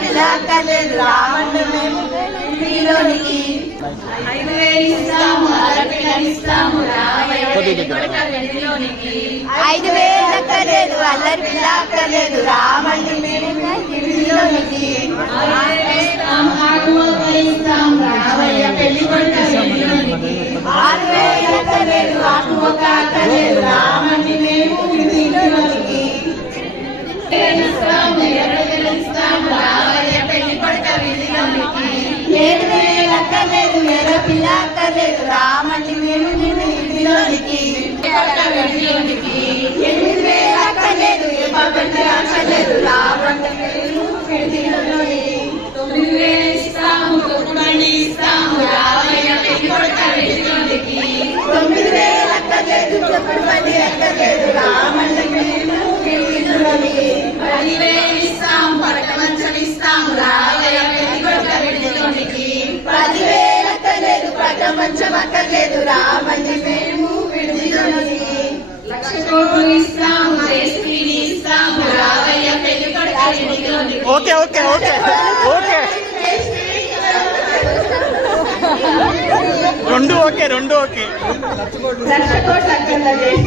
పిల్లక్కర్లేదు రామండి మేము ఇంటిలోనికి 5,000 ఇస్తాము అల్లపిల్లనిస్తాము రావయ్య 5,000 అక్కర్లేదు అల్లరి పిల్ల అక్కర్లేదు రామండి మేము ఇంటిలోనికి 6,000 ఇస్తాము రావయ్య పెళ్లి కొడుకు 6,000 అక్కర్లేదు ఆకుమొక్క అక్కర్లేదు రామండి మేము ఇంటిలోనికి 7,000 అక్కర్లేదు ఎర్ర పిల్ల అక్కర్లేదు రామండి మేము ఇంటిలోనికి 8,000 అక్కర్లేదు ఏ బాబండి అక్కర్లేదు రామండి మేము ఇంటిలోని 9,000 ఇస్తాము తొక్కుబండి ఇస్తాము రావయ్య పెళ్లి కొడుకు 9,000 అక్కర్లేదు తొక్కుబండి అక్కర్లేదు రామండి మేము ఇంటిలోని 10,000 ఇస్తాము పడక మంచం ఇస్తాము రావయ్య పెళ్లి కొడుకు 10,000 అక్కర్లేదు పడక మంచం అక్కర్లేదు రామండి మేము విడిదిలోని 1,00,000 కోట్లు ఇస్తాము జేసీబీని ఇస్తాము రావయ్య పెళ్లి కొడుకు ఇంటిలోని ఓకే ఓకే ఓకే ఓకే రెండు ఓకే 1,00,000 కోట్లు అక్కర్లేదు